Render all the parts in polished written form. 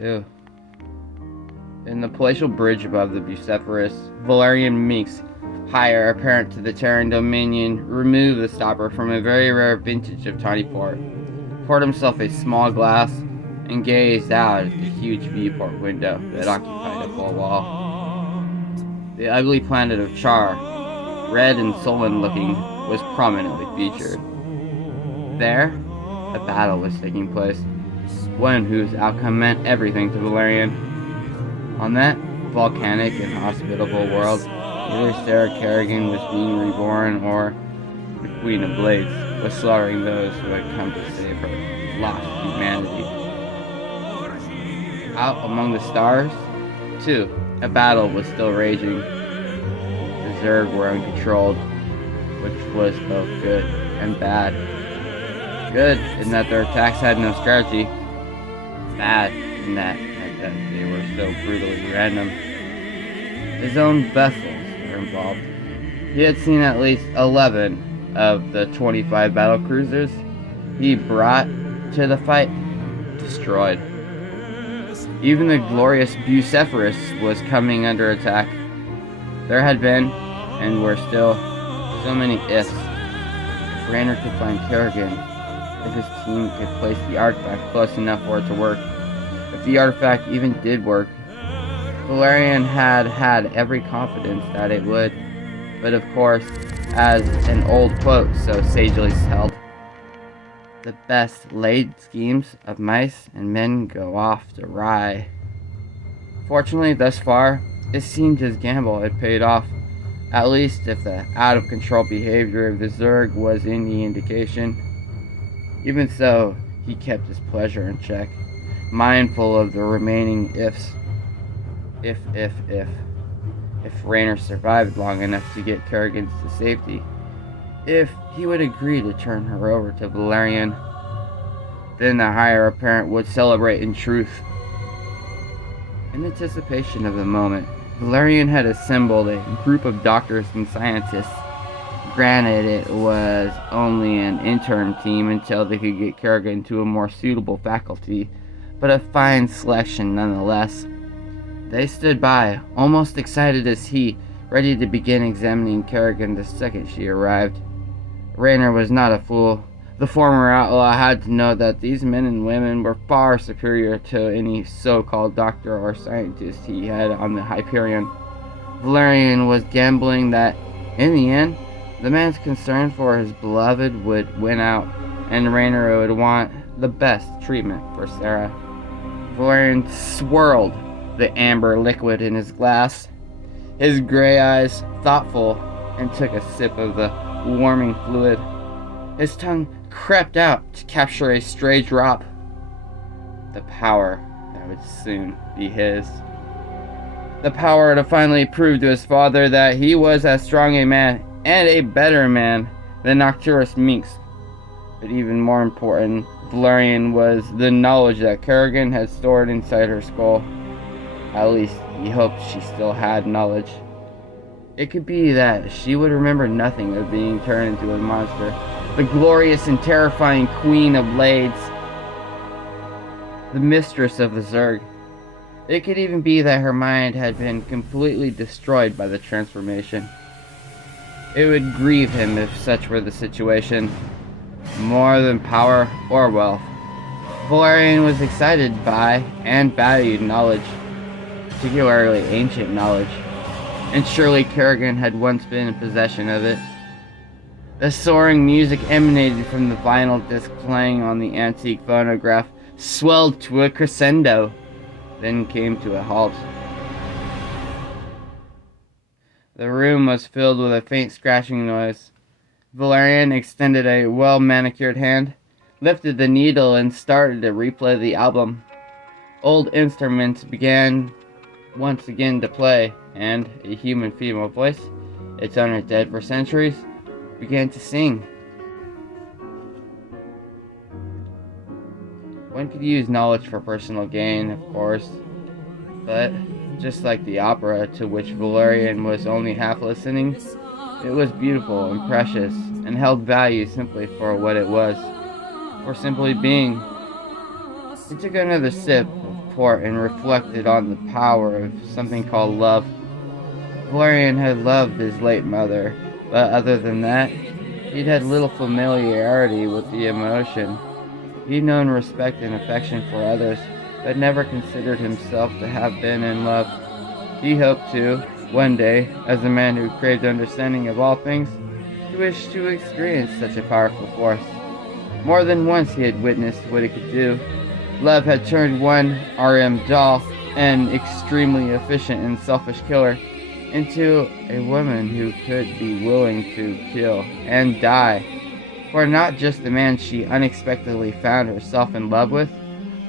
too. In the palatial bridge above the Bucephalus, Valerian Minks, higher apparent to the Terran Dominion, removed the stopper from a very rare vintage of tawny port, poured himself a small glass, and gazed out at the huge viewport window that occupied a full wall. The ugly planet of Char, red and sullen looking, was prominently featured. There, a battle was taking place, one whose outcome meant everything to Valerian. On that volcanic and hospitable world, either Sarah Kerrigan was being reborn, or the Queen of Blades was slaughtering those who had come to save her lost humanity. Out among the stars, too, a battle was still raging. The Zerg were uncontrolled, which was both good and bad. Good in that their attacks had no strategy. Bad in that they were so brutally random. His own vessels were involved. He had seen at least 11 of the 25 battle cruisers he brought to the fight destroyed. Even the glorious Bucephalus was coming under attack. There had been, and were still, so many ifs. If Raynor could find Kerrigan, if his team could place the artifact close enough for it to work, if the artifact even did work, Valerian had every confidence that it would. But of course, as an old quote so sagely held, the best laid schemes of mice and men go oft awry. Fortunately, thus far, it seemed his gamble had paid off, at least if the out-of-control behavior of the Zerg was any indication. Even so, he kept his pleasure in check, mindful of the remaining ifs. If Raynor survived long enough to get Kerrigan's to safety, if he would agree to turn her over to Valerian, then the higher apparent would celebrate in truth. In anticipation of the moment, Valerian had assembled a group of doctors and scientists. Granted, it was only an interim team until they could get Kerrigan to a more suitable faculty, but a fine selection nonetheless. They stood by, almost excited as he, ready to begin examining Kerrigan the second she arrived. Raynor was not a fool. The former outlaw had to know that these men and women were far superior to any so-called doctor or scientist he had on the Hyperion. Valerian was gambling that, in the end, the man's concern for his beloved would win out, and Raynor would want the best treatment for Sarah. Valerian swirled the amber liquid in his glass, his gray eyes thoughtful, and took a sip of the warming fluid. His tongue crept out to capture a stray drop. The power that would soon be his. The power to finally prove to his father that he was as strong a man and a better man than Nocturus Minks. But even more important, Valerian was the knowledge that Kerrigan had stored inside her skull. At least, he hoped she still had knowledge. It could be that she would remember nothing of being turned into a monster, the glorious and terrifying Queen of Blades, the mistress of the Zerg. It could even be that her mind had been completely destroyed by the transformation. It would grieve him if such were the situation, more than power or wealth. Valerian was excited by and valued knowledge, particularly ancient knowledge, and surely Kerrigan had once been in possession of it. The soaring music emanated from the vinyl disc playing on the antique phonograph, swelled to a crescendo, then came to a halt. The room was filled with a faint scratching noise. Valerian extended a well-manicured hand, lifted the needle, and started to replay the album. Old instruments began once again to play, and a human female voice, its owner dead for centuries, began to sing. One could use knowledge for personal gain, of course, but just like the opera to which Valerian was only half listening, it was beautiful and precious, and held value simply for what it was, for simply being. He took another sip of port and reflected on the power of something called love. Valerian had loved his late mother, but other than that, he'd had little familiarity with the emotion. He'd known respect and affection for others, but never considered himself to have been in love. He hoped to, one day, as a man who craved understanding of all things, to wish to experience such a powerful force. More than once he had witnessed what it could do. Love had turned one RM doll, an extremely efficient and selfish killer, into a woman who could be willing to kill and die for not just the man she unexpectedly found herself in love with,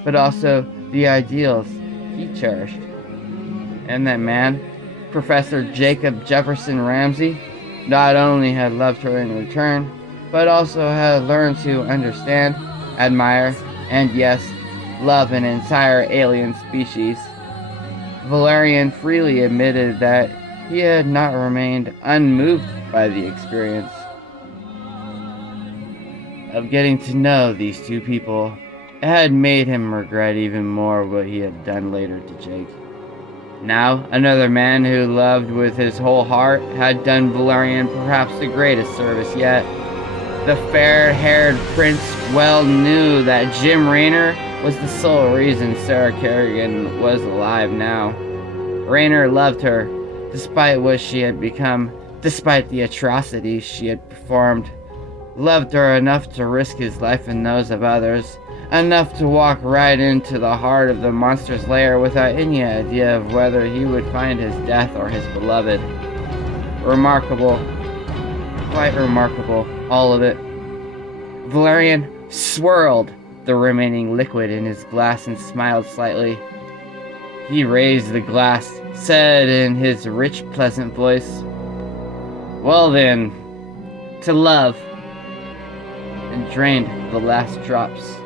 but also the ideals he cherished. And that man, Professor Jacob Jefferson Ramsey, not only had loved her in return, but also had learned to understand, admire, and yes, love an entire alien species. Valerian freely admitted that he had not remained unmoved by the experience of getting to know these two people. It had made him regret even more what he had done later to Jake. Now, another man who loved with his whole heart had done Valerian perhaps the greatest service yet. The fair-haired prince well knew that Jim Raynor was the sole reason Sarah Kerrigan was alive now. Raynor loved her, despite what she had become, despite the atrocities she had performed. Loved her enough to risk his life and those of others, enough to walk right into the heart of the monster's lair without any idea of whether he would find his death or his beloved. Remarkable. Quite remarkable, all of it. Valerian swirled the remaining liquid in his glass and smiled slightly. He raised the glass, said in his rich, pleasant voice, "Well then, to love," and drained the last drops.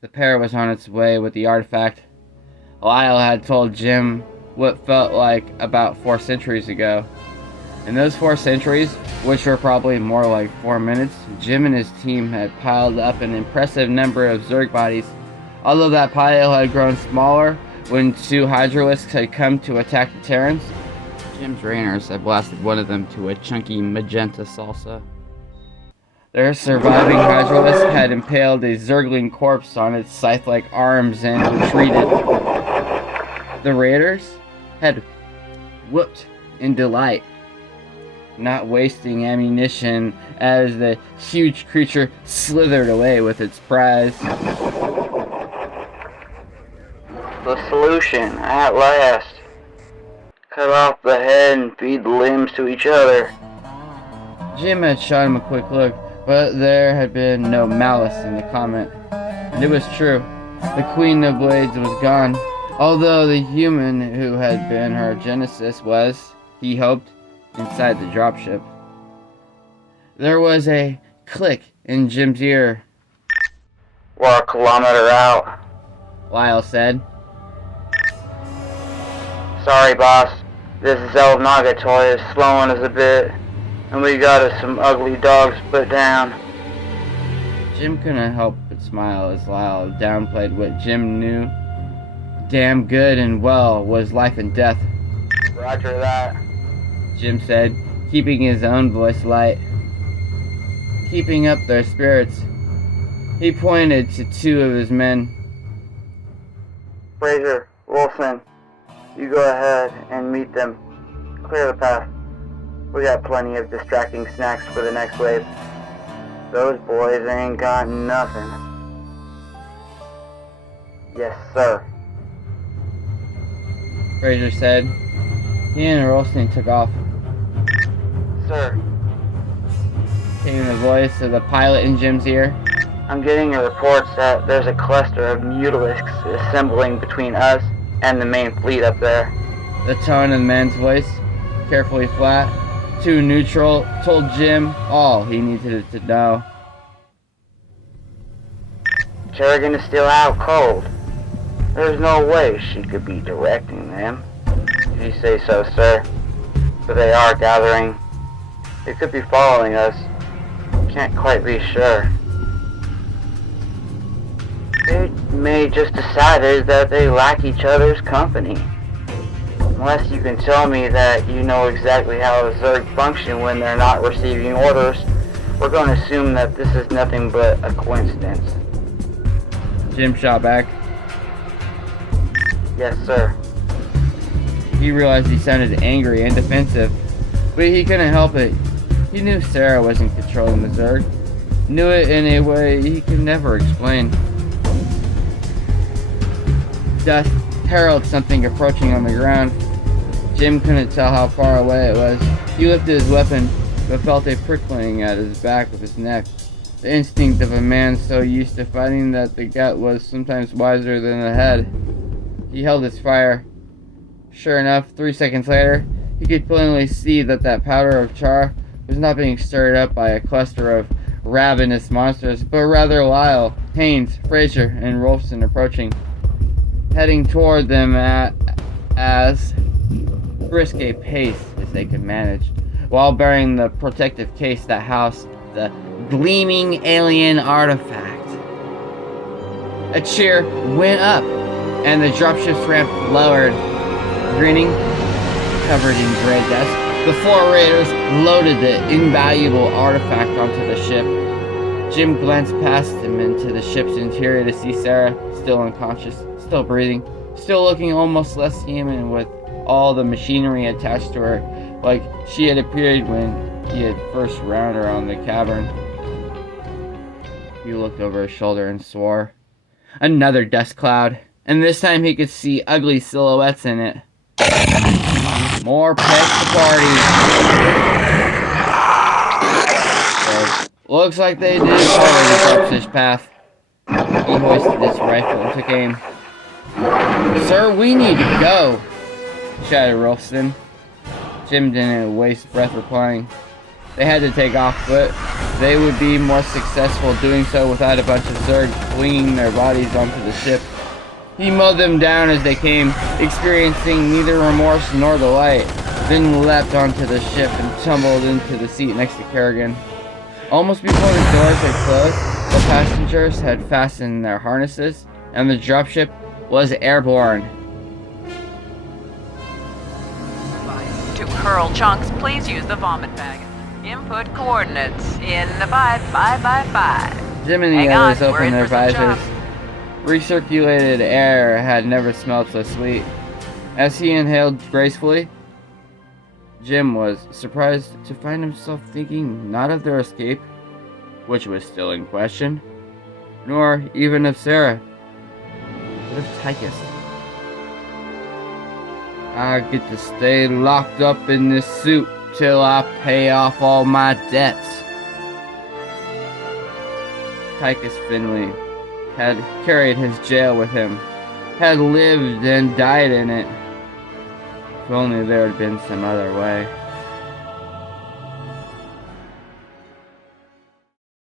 The pair was on its way with the artifact. Lyle had told Jim what felt like about 4 centuries ago. In those 4 centuries, which were probably more like 4 minutes, Jim and his team had piled up an impressive number of Zerg bodies. Although that pile had grown smaller when 2 Hydralisks had come to attack the Terrans, Jim's Raynors had blasted one of them to a chunky magenta salsa. Their surviving Hydralisk had impaled a Zergling corpse on its scythe-like arms and retreated. The Raiders had whooped in delight, not wasting ammunition as the huge creature slithered away with its prize. The solution, at last. Cut off the head and feed the limbs to each other. Jim had shot him a quick look, but there had been no malice in the comment. And it was true. The Queen of Blades was gone, although the human who had been her genesis was, he hoped, inside the dropship. There was a click in Jim's ear. "We're a kilometer out." Lyle said. "Sorry, boss. This Zelnaga toy is slowing us a bit, and we got us some ugly dogs put down." Jim couldn't help but smile as Lyle downplayed what Jim knew damn good and well was life and death. "Roger that," Jim said, keeping his own voice light, keeping up their spirits. He pointed to 2 of his men. "Fraser, Wilson, you go ahead and meet them. Clear the path. We got plenty of distracting snacks for the next wave. Those boys ain't got nothing." "Yes, sir," Fraser said. He and Rolston took off. "Sir," came the voice of the pilot in Jim's ear. "I'm getting reports that there's a cluster of Mutilisks assembling between us and the main fleet up there." The tone of the man's voice, carefully flat, too neutral, told Jim all he needed to know. "Kerrigan is still out cold. There's no way she could be directing them." "If you say so, sir. But they are gathering. They could be following us. can't quite be sure. They may just decided that they lack each other's company. Unless you can tell me that you know exactly how the Zerg function when they're not receiving orders, we're going to assume that this is nothing but a coincidence. Jim shot back. Yes, sir. He realized he sounded angry and defensive, but he couldn't help it. He knew Sarah wasn't controlling the Zerg. Knew it in a way he could never explain. Dust heralded something approaching on the ground. Jim couldn't tell how far away it was. He lifted his weapon, but felt a prickling at his back of his neck. The instinct of a man so used to fighting that the gut was sometimes wiser than the head. He held his fire. Sure enough, 3 seconds later, he could plainly see that powder of char was not being stirred up by a cluster of ravenous monsters, but rather Lyle, Haynes, Fraser, and Rolfson approaching, heading toward them at as brisk a pace as they could manage, while bearing the protective case that housed the gleaming alien artifact. A cheer went up, and the dropship's ramp lowered. Grinning, covered in gray dust, the 4 raiders loaded the invaluable artifact onto the ship. Jim glanced past him into the ship's interior to see Sarah, still unconscious, still breathing, still looking almost less human with all the machinery attached to her, like she had appeared when he had first rounded her on the cavern. He looked over his shoulder and swore. Another dust cloud, and this time he could see ugly silhouettes in it. More pets to party. So, looks like they did follow the corpse's path. He hoisted his rifle and took aim. Sir, we need to go, shouted Rolfson. Jim didn't waste breath replying. They had to take off foot. They would be more successful doing so without a bunch of Zerg flinging their bodies onto the ship. He mowed them down as they came, experiencing neither remorse nor delight, then leapt onto the ship and tumbled into the seat next to Kerrigan. Almost before the doors had closed, the passengers had fastened their harnesses, and the dropship was airborne. To hurl chunks, please use the vomit bag. Input coordinates in 5 by 5. Jim and the others opened their visors. Recirculated air had never smelled so sweet. As he inhaled gracefully, Jim was surprised to find himself thinking not of their escape, which was still in question, nor even of Sarah, but of Tychus. I get to stay locked up in this suit till I pay off all my debts. Tychus Finley had carried his jail with him, had lived and died in it. If only there had been some other way.